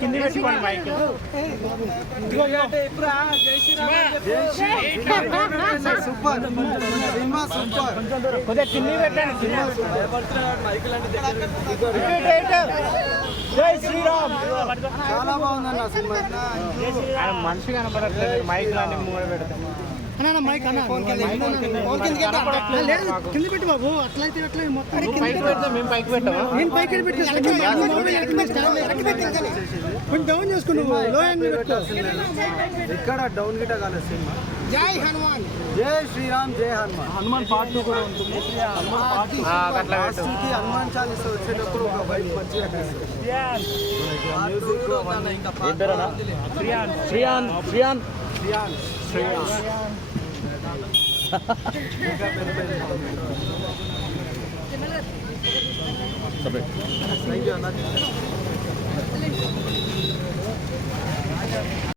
కింది పెట్టుకోండి mic. Super cinema super. కొద్దిగా కింది పెట్టండి. జై శ్రీరామ్. చాలా బాగుందన్న సినిమా. మనిషి కనపడట్లేదు, మైక్ లాంటి మూడు పెడతాం. మైక్ కింద పెట్టి బాబు. అట్లయితే మొత్తం మేము పైకి పెట్టాము. నేను పైకి పెట్టి కొంచెం డౌన్ చేసుకున్నావు. ఇక్కడ డౌన్ గిట్ట కాలేదు సినిమా. జై హనుమాన్, జై శ్రీరామ్, జై హనుమాన్. హనుమాన్ పార్ట్ 2 కూడా ఉంటుంది. హనుమాన్ చాలీసా వచ్చేటప్పుడు ఒక వైఫ్ మంచిగా థ్యాంక్ యూ అన్న.